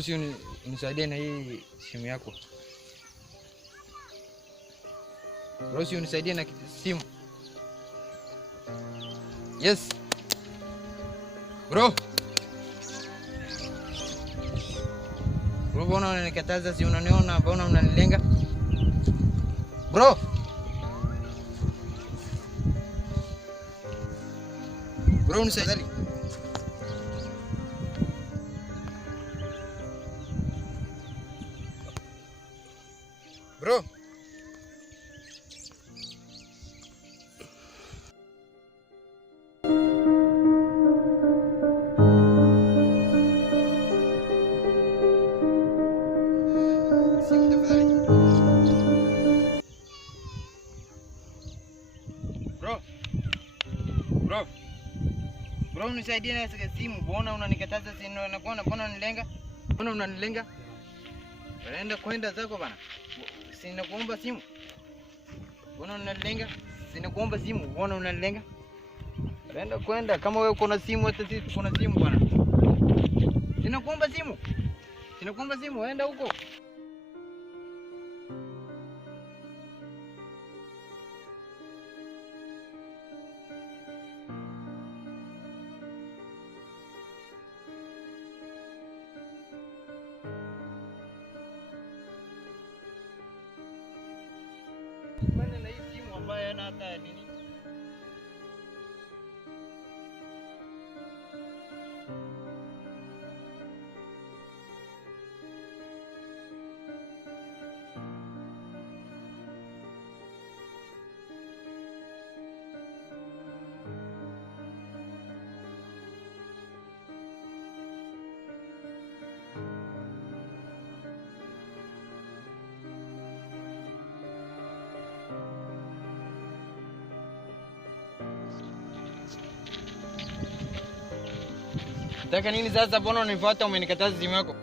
Rosi, unisaidie na hii simu yako. Rosi, unisaidie na simu. Yes. Bro. Bro, mbona unanikataza? Si unaniona? Mbona unanilenga? Bro. Bro, unisaidie. Bro. Bro, unisaidie na simu. Mbona unanikataza? Si unakuona mbona unanilenga? Mbona unanilenga? Naenda kwenda zako bana. Sina kuomba simu. Mbona unanilenga? Sina kuomba simu. Mbona unanilenga? Naenda kwenda kama wewe uko na simu, hata sisi tuko na simu bana. Sina kuomba simu. Sina kuomba simu, enda huko. Bana na hii simu ambayo ana hata nini? Nataka nini sasa? Mbona unifuata umenikataza simu yako?